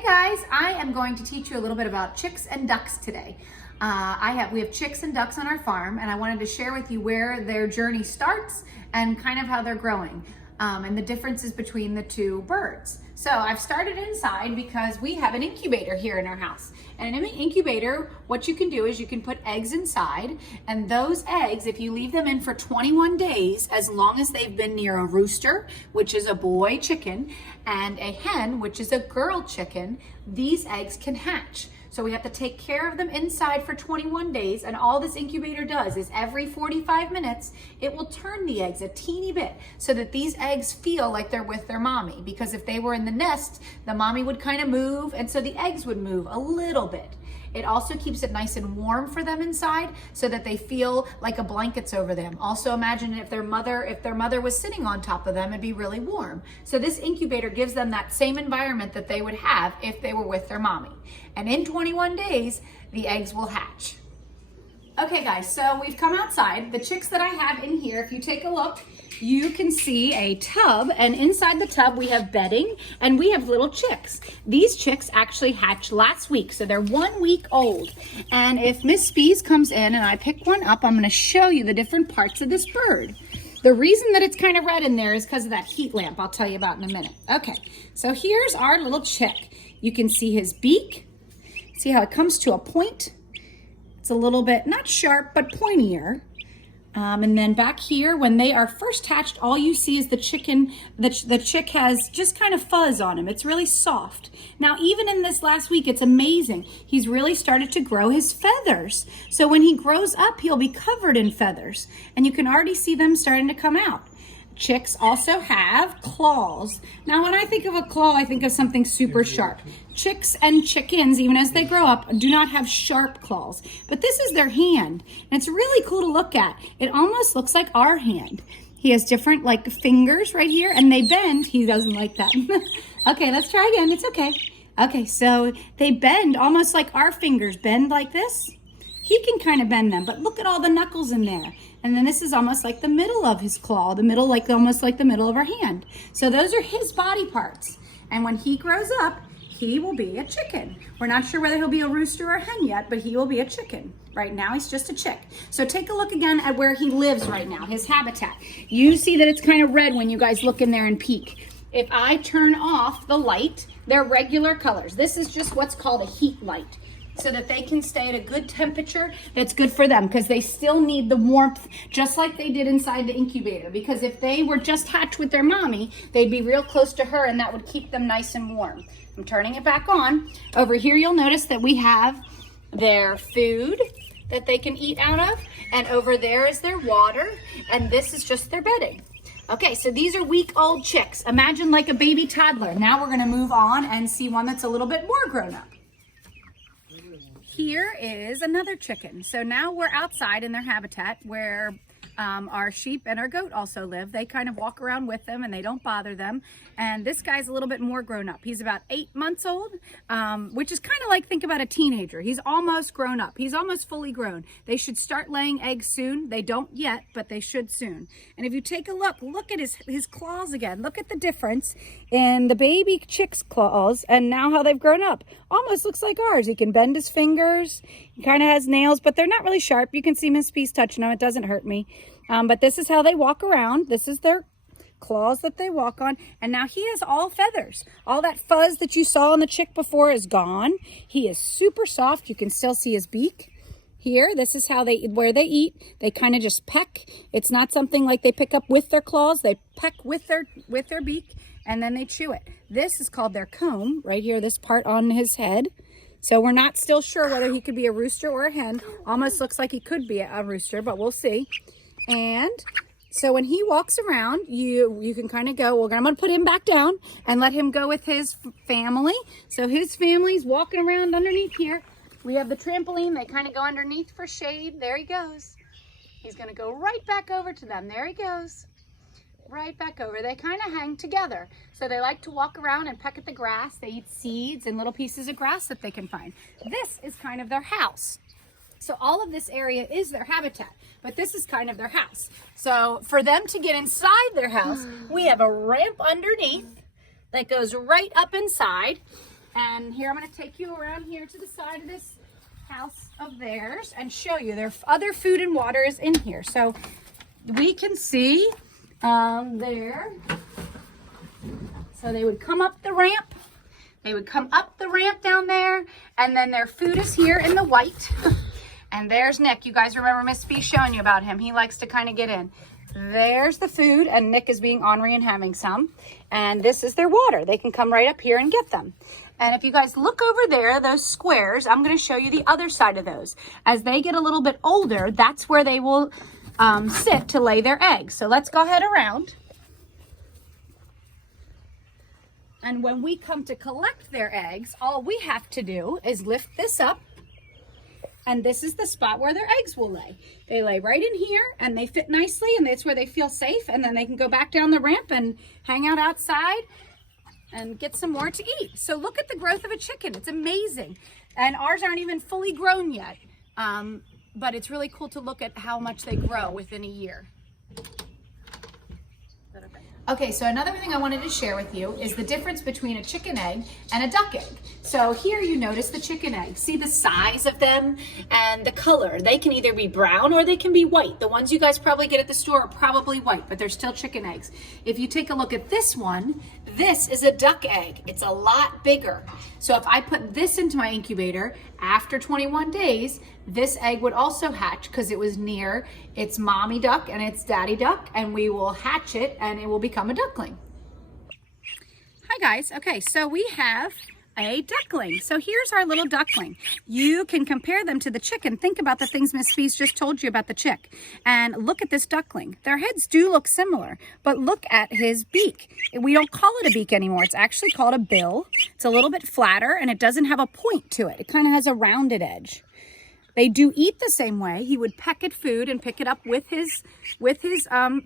Hey guys, I am going to teach you a little bit about chicks and ducks today. We have chicks and ducks on our farm, and I wanted to share with you where their journey starts and kind of how they're growing, and the differences between the two birds. So I've started inside because we have an incubator here in our house. And in an incubator, what you can do is you can put eggs inside, and those eggs, if you leave them in for 21 days, as long as they've been near a rooster, which is a boy chicken, and a hen, which is a girl chicken, these eggs can hatch. So we have to take care of them inside for 21 days, and all this incubator does is every 45 minutes, it will turn the eggs a teeny bit so that these eggs feel like they're with their mommy. Because if they were in the nest, the mommy would kind of move, and so the eggs would move a little bit. It also keeps it nice and warm for them inside so that they feel like a blanket's over them. Also imagine if their mother was sitting on top of them, it'd be really warm. So this incubator gives them that same environment that they would have if they were with their mommy. And in 21 days, the eggs will hatch. Okay guys, so we've come outside. The chicks that I have in here, if you take a look, you can see a tub, and inside the tub we have bedding and we have little chicks. These chicks actually hatched last week, so they're 1 week old. And if Miss Spees comes in and I pick one up, I'm gonna show you the different parts of this bird. The reason that it's kind of red in there is because of that heat lamp I'll tell you about in a minute. Okay, so here's our little chick. You can see his beak. See how it comes to a point? It's a little bit, not sharp, but pointier. And then back here, when they are first hatched, all you see is the chicken. The chick has just kind of fuzz on him. It's really soft. Now, even in this last week, it's amazing. He's really started to grow his feathers. So when he grows up, he'll be covered in feathers. And you can already see them starting to come out. Chicks also have claws. Now, when I think of a claw, I think of something super sharp. Chicks and chickens, even as they grow up, do not have sharp claws. But this is their hand, and it's really cool to look at. It almost looks like our hand. He has different, like, fingers right here, and they bend. He doesn't like that. Okay, let's try again. It's okay. Okay, so they bend almost like our fingers bend like this. He can kind of bend them, but look at all the knuckles in there. And then this is almost like the middle of his claw, the middle, like almost like the middle of our hand. So those are his body parts. And when he grows up, he will be a chicken. We're not sure whether he'll be a rooster or a hen yet, but he will be a chicken. Right now, he's just a chick. So take a look again at where he lives right now, his habitat. You see that it's kind of red when you guys look in there and peek. If I turn off the light, they're regular colors. This is just what's called a heat light, so that they can stay at a good temperature that's good for them, because they still need the warmth just like they did inside the incubator. Because if they were just hatched with their mommy, they'd be real close to her, and that would keep them nice and warm. I'm turning it back on. Over here, you'll notice that we have their food that they can eat out of, and over there is their water, and this is just their bedding. Okay, so these are week-old chicks. Imagine like a baby toddler. Now we're gonna move on and see one that's a little bit more grown up. Here is another chicken. So now we're outside in their habitat where our sheep and our goat also live. They kind of walk around with them and they don't bother them. And this guy's a little bit more grown up. He's about 8 months old, which is kind of like, think about a teenager. He's almost grown up. He's almost fully grown. They should start laying eggs soon. They don't yet, but they should soon. And if you take a look at his claws again. Look at the difference in the baby chick's claws and now how they've grown up. Almost looks like ours. He can bend his fingers. He kind of has nails, but they're not really sharp. You can see Miss Peace touching them. It doesn't hurt me. But this is how they walk around. This is their claws that they walk on. And now he has all feathers. All that fuzz that you saw on the chick before is gone. He is super soft. You can still see his beak. Here, this is how where they eat. They kind of just peck. It's not something like they pick up with their claws. They peck with their beak, and then they chew it. This is called their comb, right here, this part on his head. So we're not still sure whether he could be a rooster or a hen. Almost looks like he could be a rooster, but we'll see. And so when he walks around, you can kind of go, well, I'm going to put him back down and let him go with his family. So his family's walking around underneath here. We have the trampoline. They kind of go underneath for shade. There he goes. He's going to go right back over to them. There he goes. Right back over. They kind of hang together. So they like to walk around and peck at the grass. They eat seeds and little pieces of grass that they can find. This is kind of their house. So all of this area is their habitat, but this is kind of their house. So for them to get inside their house, we have a ramp underneath that goes right up inside. And here, I'm going to take you around here to the side of this house of theirs and show you their other food and water is in here. So we can see there. So they would come up the ramp. They would come up the ramp down there, and then their food is here in the white. And there's Nick. You guys remember Miss Fee showing you about him. He likes to kind of get in. There's the food, and Nick is being ornery and having some. And this is their water. They can come right up here and get them. And if you guys look over there, those squares, I'm going to show you the other side of those. As they get a little bit older, that's where they will sit to lay their eggs. So let's go ahead around. And when we come to collect their eggs, all we have to do is lift this up. And this is the spot where their eggs will lay. They lay right in here, and they fit nicely, and that's where they feel safe. And then they can go back down the ramp and hang out outside and get some more to eat. So look at the growth of a chicken. It's amazing. And ours aren't even fully grown yet. But it's really cool to look at how much they grow within a year. Okay, so another thing I wanted to share with you is the difference between a chicken egg and a duck egg. So here you notice the chicken egg. See the size of them and the color. They can either be brown or they can be white. The ones you guys probably get at the store are probably white, but they're still chicken eggs. If you take a look at this one, this is a duck egg. It's a lot bigger. So if I put this into my incubator, after 21 days, this egg would also hatch because it was near its mommy duck and its daddy duck, and we will hatch it and it will become a duckling. Hi guys. Okay, so we have a duckling. So here's our little duckling. You can compare them to the chicken. Think about the things Miss Fees just told you about the chick. And look at this duckling. Their heads do look similar, but look at his beak. We don't call it a beak anymore. It's actually called a bill. It's a little bit flatter and it doesn't have a point to it. It kind of has a rounded edge. They do eat the same way. He would peck at food and pick it up with his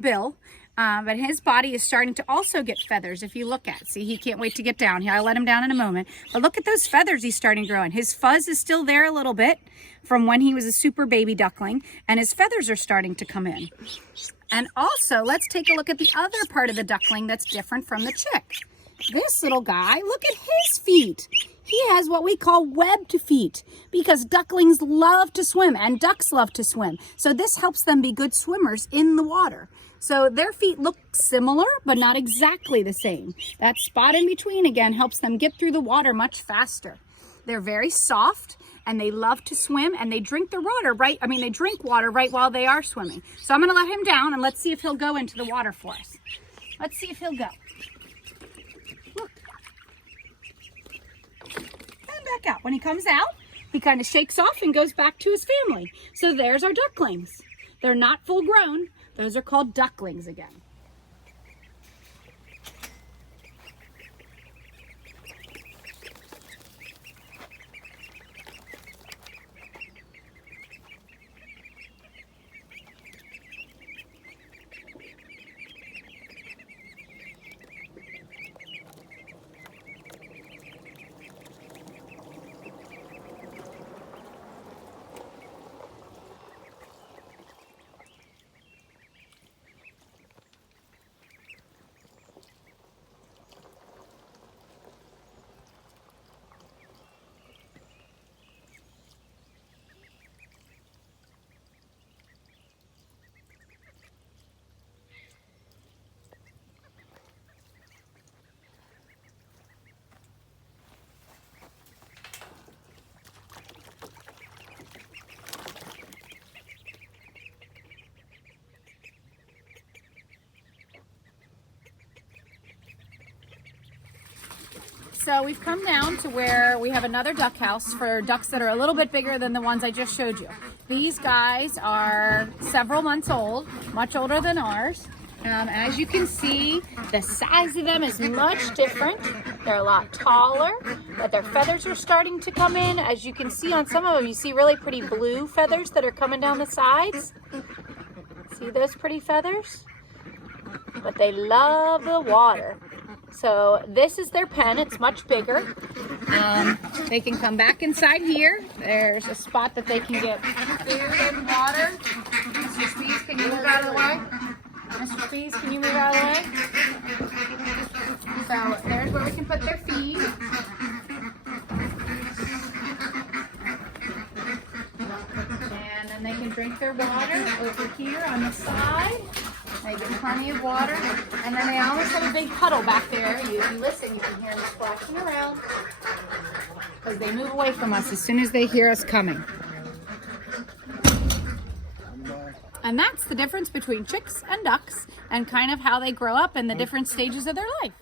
bill. But his body is starting to also get feathers. If you look at, see, he can't wait to get down here. I'll let him down in a moment. But look at those feathers he's starting growing. His fuzz is still there a little bit from when he was a super baby duckling, and his feathers are starting to come in. And also, let's take a look at the other part of the duckling that's different from the chick. This little guy, look at his feet. He has what we call webbed feet because ducklings love to swim and ducks love to swim. So this helps them be good swimmers in the water. So their feet look similar, but not exactly the same. That spot in between, again, helps them get through the water much faster. They're very soft and they love to swim, and they drink the water they drink water right while they are swimming. So I'm gonna let him down and let's see if he'll go into the water for us. Let's see if he'll go. Look. And back out. When he comes out, he kind of shakes off and goes back to his family. So there's our ducklings. They're not full grown. Those are called ducklings again. So we've come down to where we have another duck house for ducks that are a little bit bigger than the ones I just showed you. These guys are several months old, much older than ours. As you can see, the size of them is much different. They're a lot taller, but their feathers are starting to come in. As you can see on some of them, you see really pretty blue feathers that are coming down the sides. See those pretty feathers? But they love the water. So this is their pen. It's much bigger. They can come back inside here. There's a spot that they can get food and water. Mr. Spees, can you move out of the way? Mr. Spees, can you move out of the way? So there's where we can put their feed. and they can drink their water over here on the side. They get plenty of water, and then they almost have a big puddle back there. You listen, you can hear them splashing around because they move away from us as soon as they hear us coming. And that's the difference between chicks and ducks and kind of how they grow up and the different stages of their life.